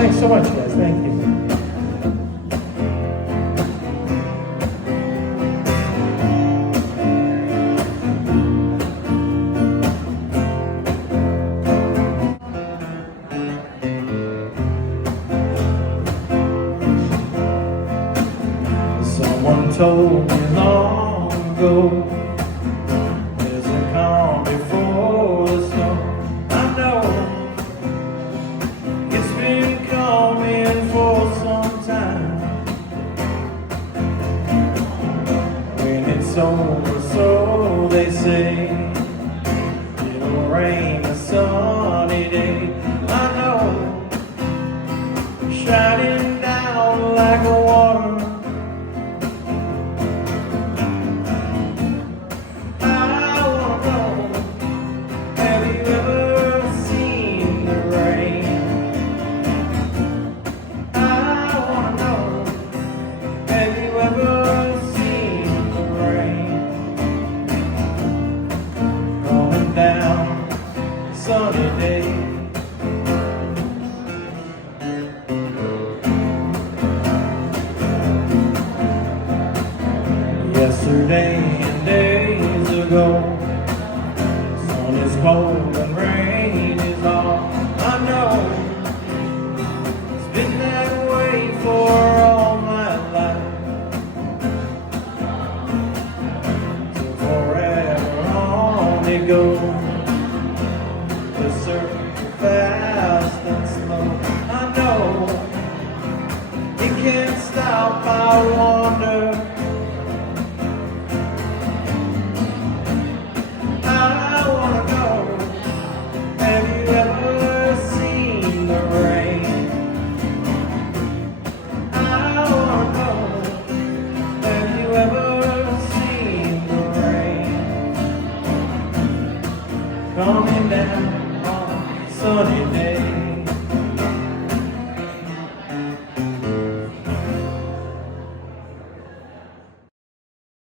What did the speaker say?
Thanks so much, guys. Thank you. Someone told me long ago, there's a calm before the storm. I know it's been coming for some time. When it's over, so they say, it'll rain a sunny day. I know, shining down like a water. Down sunny day. Yesterday and days ago, sun is cold and rain is all. I know it's been that way for all my life. Till forever on it goes. Fast and slow, I know it can't stop. I wonder, I wanna know, have you ever seen the rain? I wanna know, have you ever seen the rain coming down sunny day?